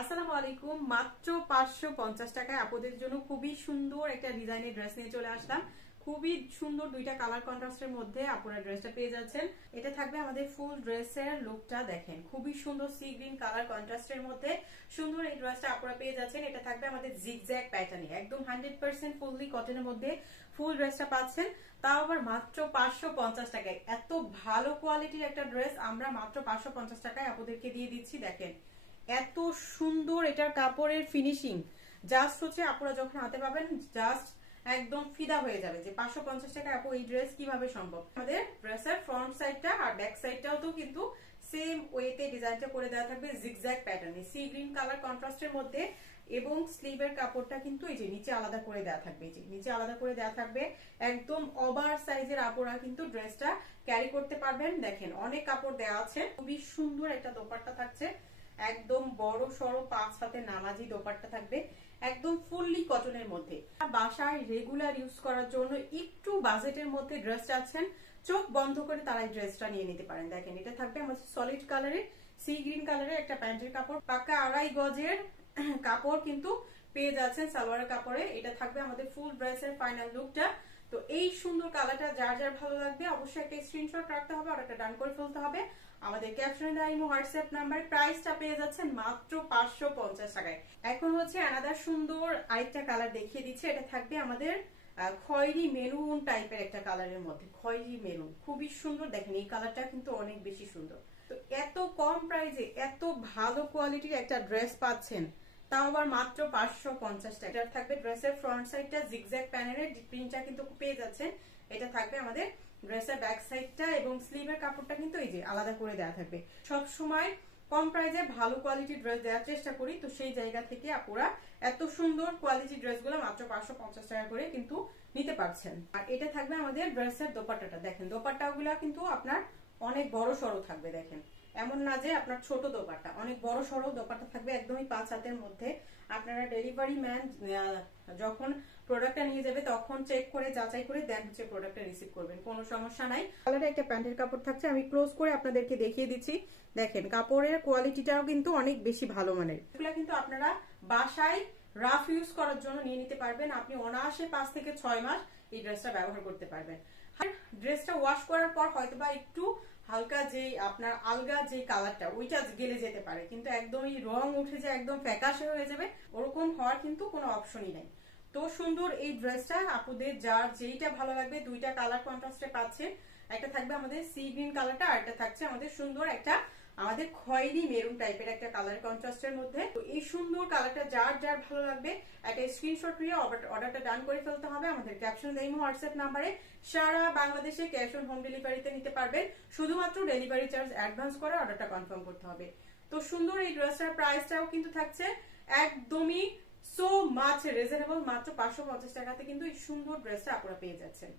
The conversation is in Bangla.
আসসালামু আলাইকুম। মাত্র 550 টাকায় আপুদের জন্য খুবই সুন্দর একটা ডিজাইনের ড্রেস নিয়ে চলে আসলাম। খুবই সুন্দর দুইটা কালার কন্ট্রাস্টের মধ্যে আপনারা ড্রেসটা পেয়ে যাচ্ছেন। এটা থাকবে আমাদের ফুল ড্রেসের লুকটা দেখেন, খুবই সুন্দর সি গ্রিন কালার কন্ট্রাস্টের মধ্যে সুন্দর এই ড্রেসটা আপনারা পেয়ে যাচ্ছেন। এটা থাকবে আমাদের জিগজ্যাগ প্যাটার্নে, একদম 100% ফুললি কটনের মধ্যে ফুল ড্রেসটা পাচ্ছেন, তাও আবার মাত্র 550 টাকায়। এত ভালো কোয়ালিটির একটা ড্রেস আমরা মাত্র 550 টাকায় আপনাদেরকে দিয়ে দিচ্ছি। দেখেন এত সুন্দর এটার কাপড়ের ফিনিশিং, জাস্ট হচ্ছে আপনারা যখন হাতে পাবেন জাস্ট একদম ফিদা হয়ে যাবে যে 550 টাকা আপু এই ড্রেস কিভাবে সম্ভব। আমাদের ড্রেসের ফ্রন্ট সাইডটা আর ব্যাক সাইডটাও তো কিন্তু সেম ওয়েতে ডিজাইনটা করে দেওয়া থাকবে জিগজ্যাগ প্যাটার্নে সি গ্রিন কালার কন্ট্রাস্টের মধ্যে, এবং স্লিভের কাপড়টা কিন্তু এই যে নিচে আলাদা করে দেওয়া থাকবে, এই যে নিচে আলাদা করে দেওয়া থাকবে। একদম ওভার সাইজের আপুরা কিন্তু ড্রেসটা ক্যারি করতে পারবেন। দেখেন অনেক কাপড় দেওয়া আছে, খুবই সুন্দর একটা দোপাট্টা থাকছে, একদম বড় সড়ো 5 হাতের নামাজি দোপাট্টা থাকবে, একদম ফুললি কটনের মধ্যে। বাসায় রেগুলার ইউজ করার জন্য একটু বাজেটের মধ্যে ড্রেস চাচ্ছেন, চোখ বন্ধ করে তারা এই ড্রেসটা নিয়ে নিতে পারেন। দেখেন এটা থাকবে আমাদের সলিড কালারের সি গ্রিন কালারের একটা প্যান্টের কাপড়, পাকা 2.5 গজের কাপড় কিন্তু পেয়ে যাচ্ছেন সালোয়ারের কাপড়ে। এটা থাকবে আমাদের ফুল ড্রেসের ফাইনাল লুকটা। তো এই সুন্দর কালারটা যার যার ভালো লাগবে অবশ্যই একটা স্ক্রিনশট রাখতে হবে আর একটা ডান করে ফেলতে হবে আমাদের ক্যাপশনে দেওয়া ইমো হোয়াটসঅ্যাপ নাম্বার। প্রাইসটা পেয়ে যাচ্ছেন মাত্র 550 টাকায়। এখন হচ্ছে আনাদার সুন্দর আরেকটা কালার দেখিয়ে দিচ্ছে। এটা থাকবে আমাদের খয়েরি মেরুন টাইপের একটা কালারের মধ্যে, খয়েরি মেরুন, খুবই সুন্দর। দেখেন এই কালারটা কিন্তু অনেক বেশি সুন্দর। তো এত কম প্রাইসে এত ভালো কোয়ালিটির একটা ড্রেস পাচ্ছেন, তাও আবার মাত্র 550 টাকা। এটা থাকবে ড্রেসের ফ্রন্ট সাইডটা জিগজ্যাগ প্যানেলের প্রিন্টটা কিন্তু পেয়ে যাচ্ছেন। এটা থাকবে আমাদের ড্রেসের ব্যাক সাইডটা এবং স্লিভের কাপড়টা কিন্তু এই যে আলাদা করে দেওয়া থাকবে। সব সময় কম প্রাইসে ভালো কোয়ালিটির ড্রেস দেওয়ার চেষ্টা করি, তো সেই জায়গা থেকে আপুরা এত সুন্দর কোয়ালিটির ড্রেসগুলো মাত্র 550 টাকা করে কিন্তু নিতে পারছেন। আর এটা থাকবে আমাদের ড্রেসের দোপাট্টাটা। দেখেন দোপাট্টাগুলো কিন্তু আপনার অনেক বড় সড়ো থাকবে। দেখেন এমন না যে আপনার ছোট দোপাট্টা, অনেক বড় সড়ো দোপাট্টা থাকবে, একদমই 5 হাতের মধ্যে। আপনারা ডেলিভারি ম্যান যখন প্রোডাক্টটা নিয়ে যাবে তখন চেক করে যাচাই করে দেন হচ্ছে প্রোডাক্টটা রিসিভ করবেন, কোনো সমস্যা নাই। কালারে একটা প্যান্টের কাপড় থাকছে, আমি ক্লোজ করে আপনাদেরকে দেখিয়ে দিচ্ছি। দেখেন কাপড়ের কোয়ালিটিটাও কিন্তু অনেক বেশি ভালো মানের। এগুলো কিন্তু আপনারা বাসায় রাফ ইউজ করার জন্য নিয়ে নিতে পারবেন। আপনি অনায়াসে 5 থেকে 6 মাস এই ড্রেসটা ব্যবহার করতে পারবেন। আর ড্রেসটা ওয়াশ করার পর হয়তোবা একটু হালকা যে আপনার আলগা যে কালারটা ওইটা গেলে যেতে পারে, কিন্তু একদমই রং উঠে যায় একদম ফ্যাকাশে হয়ে যাবে, ওরকম হওয়ার কিন্তু কোনো অপশনই নাই। তো সুন্দর এই ড্রেসটা আপুদের যার যেইটা ভালো লাগবে, দুইটা কালার কন্ট্রাস্টে পাচ্ছেন। একটা থাকবে আমাদের সি গ্রিন কালারটা, আর একটা থাকছে আমাদের সুন্দর একটা আমাদের খয়েরি মেরুন টাইপের একটা কালার কন্ট্রাস্টের মধ্যে। তো এই সুন্দর কালারটা যার যার ভালো লাগবে একটা স্ক্রিনশট নিয়ে অর্ডারটা ডান করে ফেলতে হবে আমাদের ক্যাপশন দেওয়া ইমো হোয়াটসঅ্যাপ নাম্বারে। সারা বাংলাদেশে ক্যাশ অন হোম ডেলিভারিতে নিতে পারবেন, শুধুমাত্র ডেলিভারি চার্জ অ্যাডভান্স করে অর্ডারটা কনফার্ম করতে হবে। তো সুন্দর এই ড্রেসটার প্রাইসটাও কিন্তু থাকছে একদমই সো মাচ রিজনেবল, মাত্র 550 টাকাতে কিন্তু এই সুন্দর ড্রেসটা আপনারা পেয়ে যাচ্ছেন।